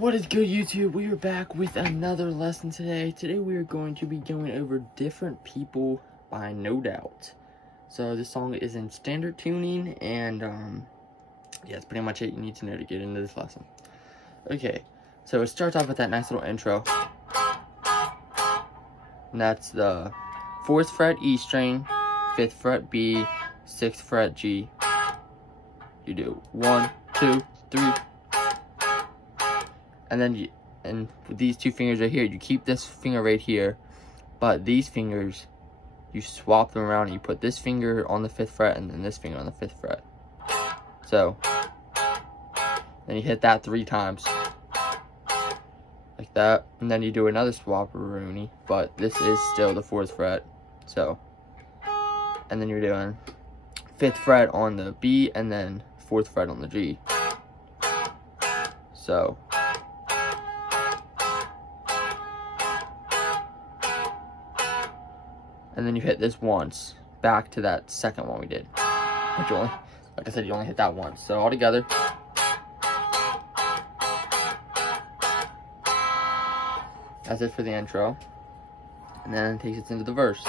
What is good, YouTube? We are back with another lesson today. Today we are going to be going over Different People by No Doubt. So this song is in standard tuning, and yeah, that's pretty much it you need to know to get into this lesson. Okay, so it starts off with that nice little intro. And that's the 4th fret E string, 5th fret B, 6th fret G. You do 1, 2, 3. And then with these two fingers right here, you keep this finger right here, but these fingers, you swap them around and you put this finger on the 5th fret and then this finger on the 5th fret. So, then you hit that 3 times. Like that. And then you do another swap-a-rooney, but this is still the 4th fret. So, and then you're doing 5th fret on the B and then 4th fret on the G. So, and then you hit this once, back to that second one we did. But you only, like I said, you only hit that once. So all together. That's it for the intro. And then it takes us into the verse.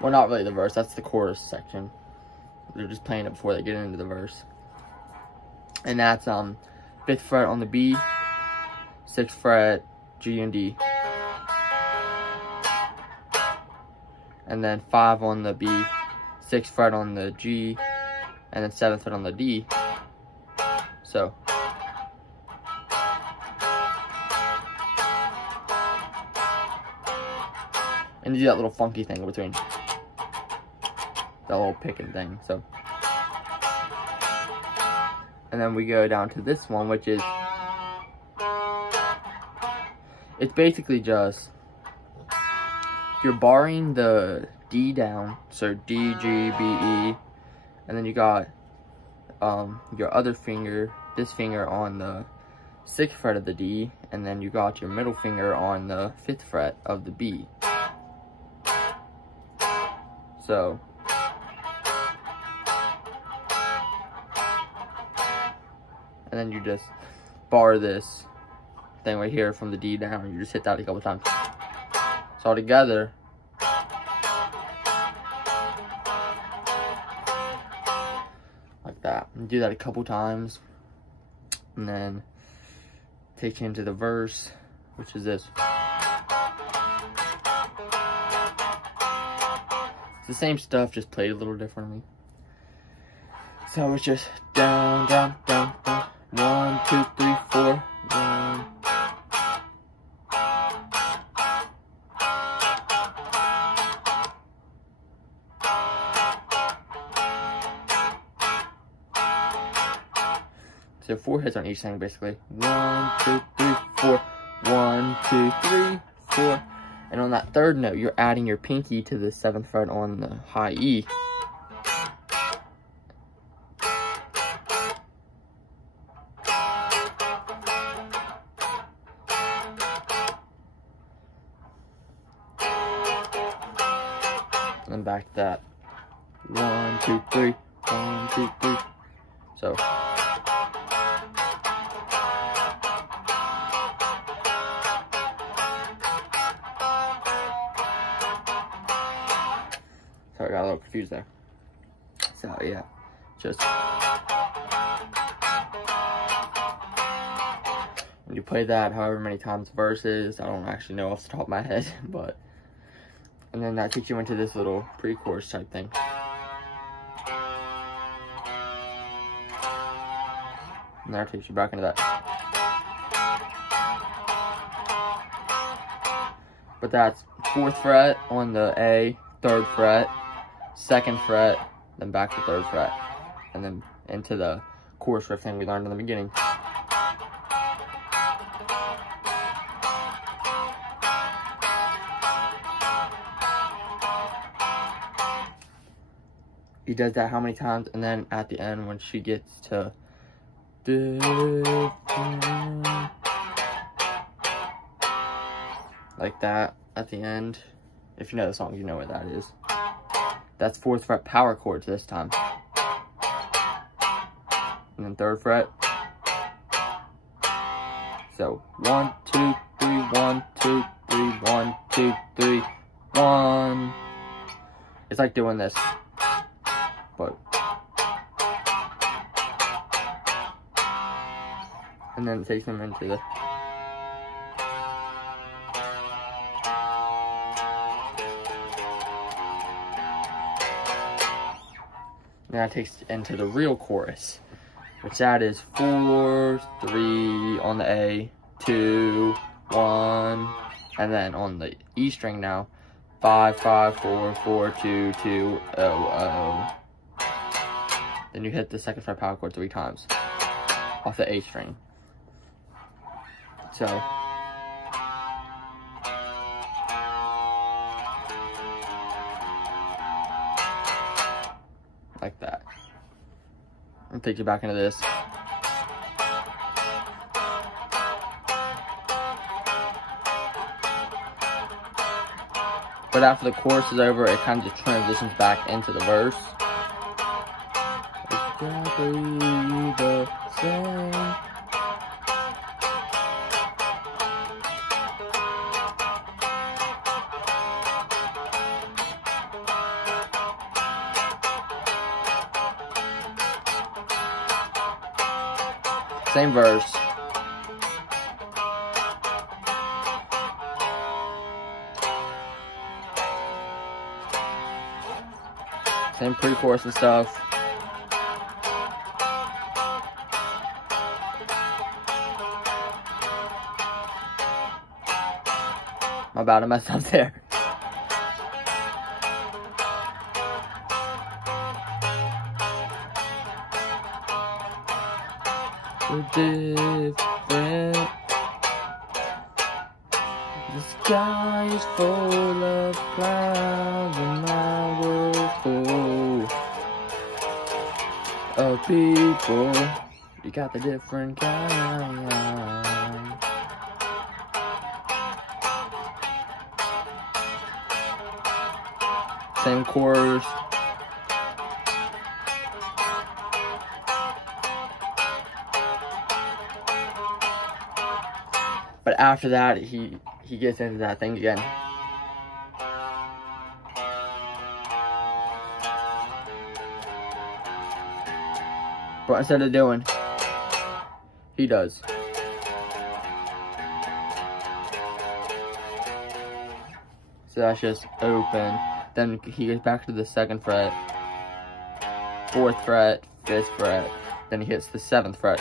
Well, not really the verse, that's the chorus section. They're just playing it before they get into the verse. And that's 5th fret on the B, 6th fret G and D, and then 5 on the B, 6th fret on the G, and then 7th fret on the D. So, and you do that little funky thing in between, that little picking thing. So, and then we go down to this one, which is, it's basically just, you're barring the D down, so D, G, B, E, and then you got your other finger, this finger on the 6th fret of the D, and then you got your middle finger on the 5th fret of the B. So, and then you just bar this thing right here from the D down, and you just hit that a couple times. So all together, like that. And do that a couple times, and then take you into the verse, which is this. It's the same stuff, just played a little differently. So it's just down, down, down, down. 1, 2, 3, 4. 1. So 4 hits on each thing, basically. 1, 2, 3, 4. 1, 2, 3, 4. And on that 3rd note, you're adding your pinky to the 7th fret on the high E. And then back to that. 1, 2, 3. 1, 2, 3. So. Sorry, I got a little confused there. So yeah, just when you play that however many times verses, I don't actually know off the top of my head, but. And then that takes you into this little pre-chorus type thing. And that takes you back into that. But that's 4th fret on the A, 3rd fret, 2nd fret, then back to 3rd fret. And then into the chorus riff thing we learned in the beginning. He does that how many times, and then at the end when she gets to like that at the end, if you know the song, you know what that is. That's 4th fret power chords this time. And then 3rd fret. So 1, 2, 3, 1, 2, 3, 1, 2, 3, 1. It's like doing this, but. And then it takes them into the. Now it takes into the real chorus, which that is 4, 3 on the A, 2, 1, and then on the E string now, 5, 5, 4, 4, 2, 2, 0, 0. Then you hit the 2nd fret power chord 3 times off the A string. So. Like that. I'll take you back into this. But after the chorus is over, it kind of just transitions back into the verse. Exactly the same. Same verse. Same pre-chorus and stuff. My bad, I messed up there. We're different. The sky is full of clouds and my world's full of people. You got the different kind. Same chorus. But after that, he gets into that thing again. But instead of doing, he does. So that's just open. Then he goes back to the 2nd fret, 4th fret, 5th fret. Then he hits the 7th fret.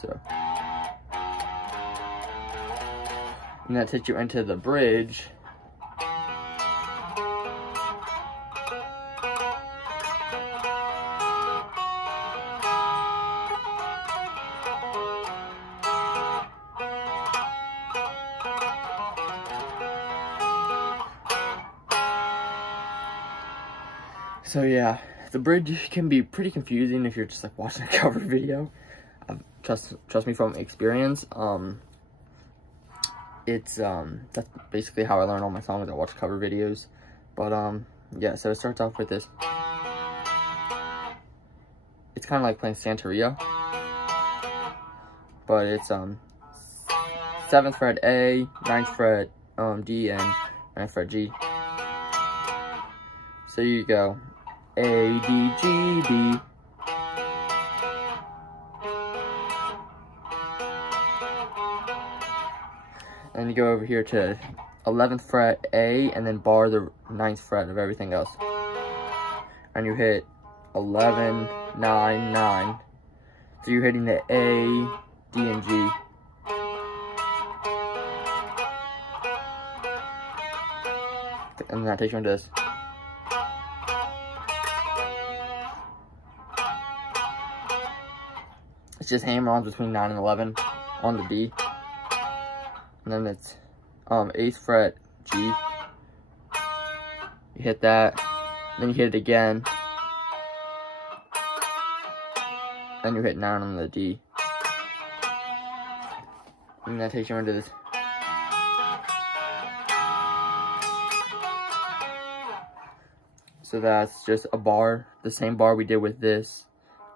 So. And that takes you into the bridge. So yeah, the bridge can be pretty confusing if you're just like watching a cover video. Trust me from experience. That's basically how I learn all my songs. I watch cover videos. But yeah, so it starts off with this. It's kind of like playing Santeria, but it's 7th fret A, 9th fret D, and 9th fret G. So you go A, D, G, B. And you go over here to 11th fret A, and then bar the 9th fret of everything else. And you hit 11, 9, 9. So you're hitting the A, D, and G. And that takes you into this. It's just hammer-ons between 9 and 11 on the D. And then it's 8th fret G. You hit that, then you hit it again. Then you hit 9 on the D. And that takes you into this. So that's just a bar, the same bar we did with this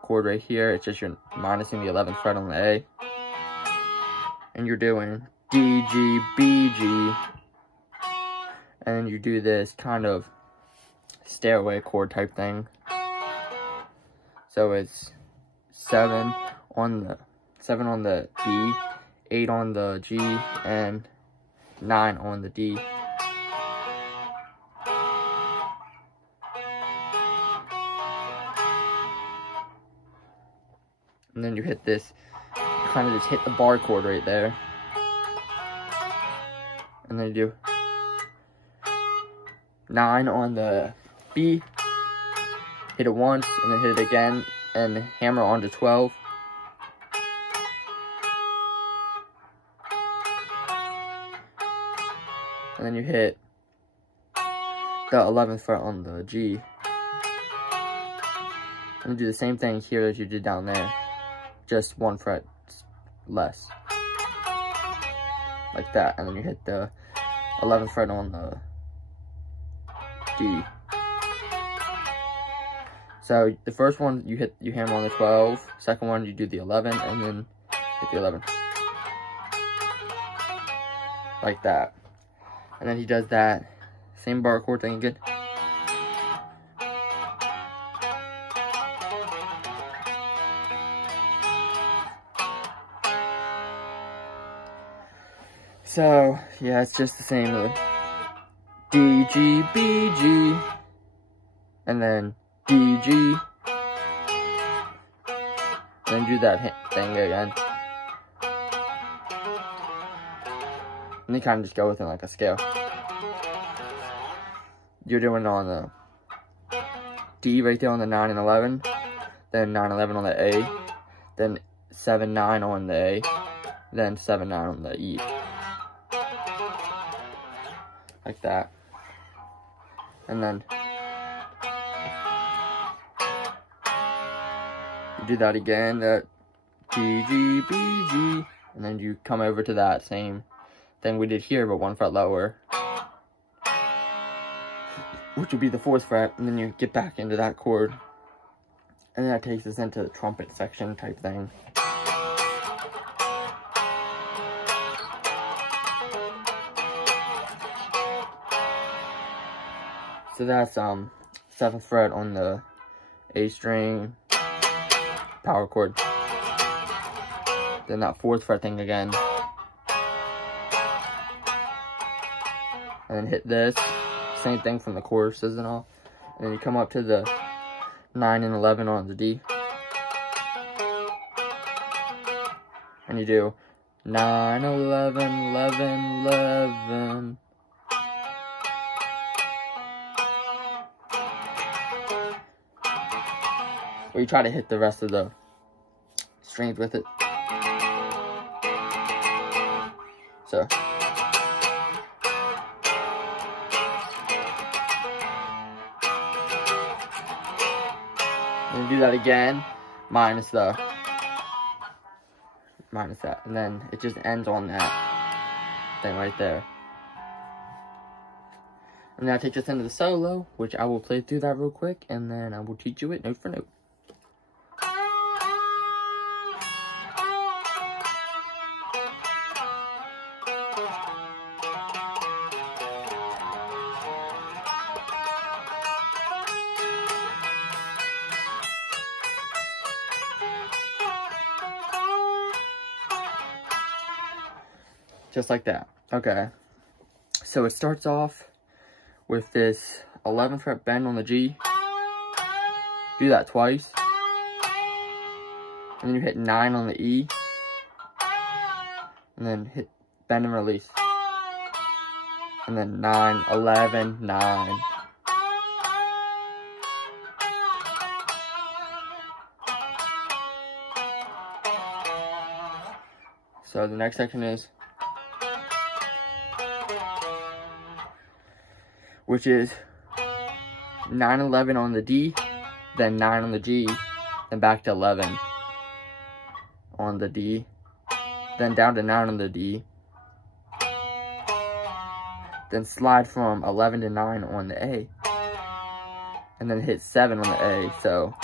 chord right here. It's just you're minusing the 11th fret on the A. And you're doing D, G, B, G. And you do this kind of stairway chord type thing. So it's 7 on the B, 8 on the G, and 9 on the D. And then you hit this, kind of just hit the bar chord right there. And then you do 9 on the B, hit it once, and then hit it again, and hammer onto 12. And then you hit the 11th fret on the G. And you do the same thing here as you did down there, just 1 fret less. Like that. And then you hit the 11th fret on the D. So the first one you hammer on the 12, second one you do the 11, and then hit the 11. Like that. And then he does that same bar chord thing again. So yeah, it's just the same. D, G, B, G, and then D, G, and then do that thing again. And you kind of just go within like a scale. You're doing it on the D right there on the 9 and 11, then 9, 11 on the A, then 7, 9 on the A, then 7, 9 on the E. Like that. And then you do that again, that G, G, B, G, and then you come over to that same thing we did here, but 1 fret lower, which will be the 4th fret, and then you get back into that chord, and that takes us into the trumpet section type thing. So that's 7th fret on the A string, power chord. Then that 4th fret thing again. And then hit this, same thing from the choruses and all. And then you come up to the 9 and 11 on the D. And you do 9, 11, 11, 11. Or you try to hit the rest of the strings with it. So. And do that again, minus that. And then it just ends on that thing right there. And that takes us into the solo, which I will play through that real quick, and then I will teach you it note for note. Just like that. Okay. So it starts off with this 11th fret bend on the G. Do that twice. And then you hit 9 on the E. And then hit bend and release. And then 9, 11, 9. So the next section is, which is 9, 11 on the D, then 9 on the G, then back to 11 on the D, then down to 9 on the D, then slide from 11 to 9 on the A, and then hit 7 on the A, so.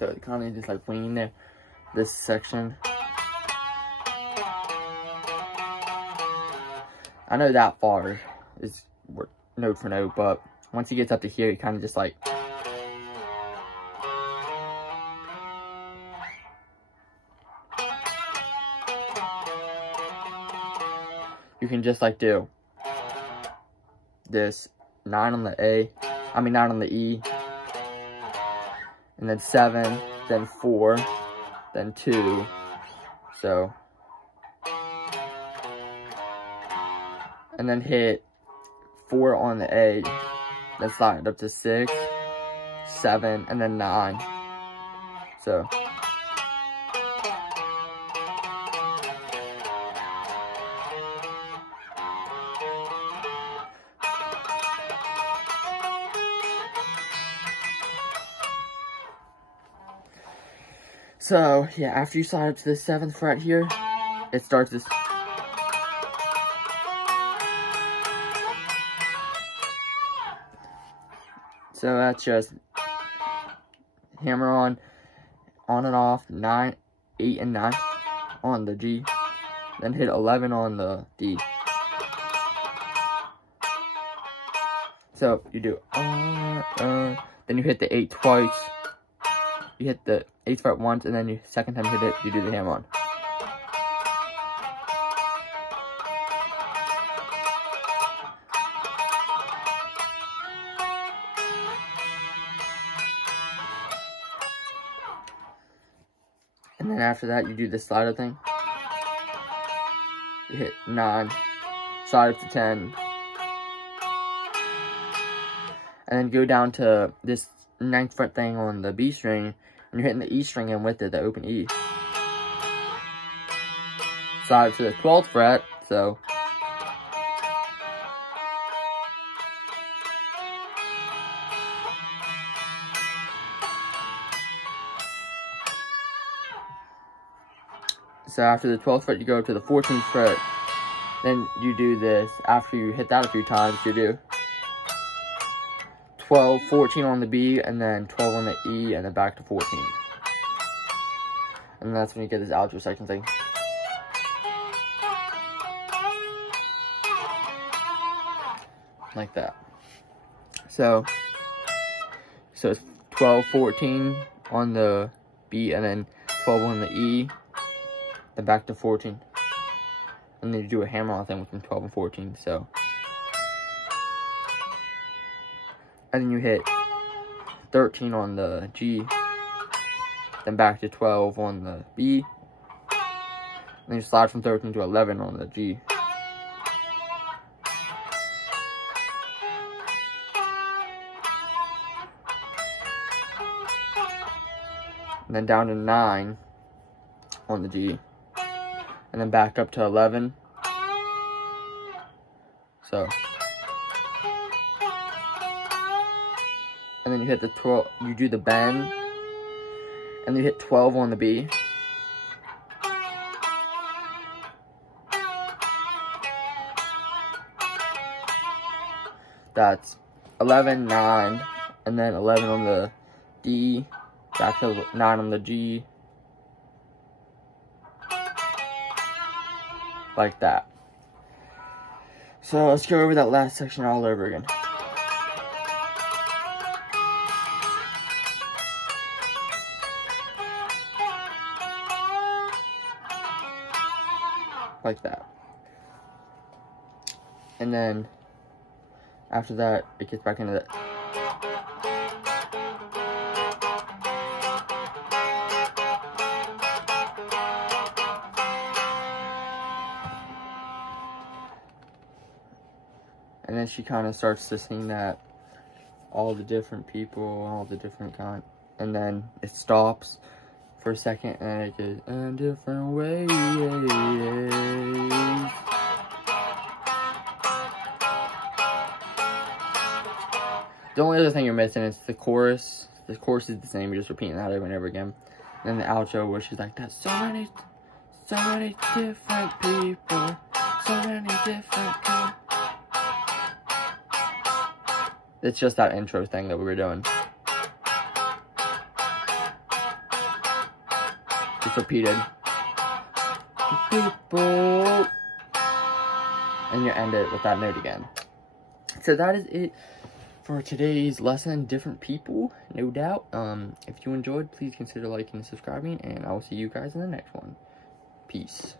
So it kind of just like winging there, this section. I know that far is note for note, but once he gets up to here, he kind of just like. You can just like do this 9 on the A, 9 on the E, and then 7, then 4, then 2, so. And then hit 4 on the A, then slide it up to 6, 7, and then 9, so. So, yeah, after you slide up to the 7th fret here, it starts this. So that's just hammer on and off, 9, 8, and 9 on the G, then hit 11 on the D. So you do, then you hit the 8 twice. You hit the 8th fret once, and then you second time you hit it, you do the hammer on. And then after that, you do the slider thing. You hit 9, slide up to 10, and then go down to this 9th fret thing on the B string, and you're hitting the E string in with it, the open E. Slide up to the 12th fret, so. So after the 12th fret, you go to the 14th fret. Then you do this. After you hit that a few times, you do 12, 14 on the B, and then 12 on the E, and then back to 14. And that's when you get this outro section thing. Like that. So it's 12, 14 on the B, and then 12 on the E, then back to 14. And then you do a hammer-on thing between 12 and 14, so. And then you hit 13 on the G, then back to 12 on the B. And then you slide from 13 to 11 on the G. And then down to 9 on the G. And then back up to 11. So. And then you hit the 12, you do the bend. And then you hit 12 on the B. That's 11, 9, and then 11 on the D, back to 9 on the G. Like that. So let's go over that last section all over again. Like that. And then after that, it gets back into that. And then she kind of starts to sing that, all the different people, all the different kind, and then it stops for a second, and it goes, in different ways. The only other thing you're missing is the chorus. The chorus is the same, you're just repeating that over and over again. And then the outro, where she's like, "That's so many different people, so many different people." It's just that intro thing that we were doing. Just repeated. People. And you end it with that note again. So that is it for today's lesson, different people, no doubt. If you enjoyed, please consider liking and subscribing, and I will see you guys in the next one. Peace.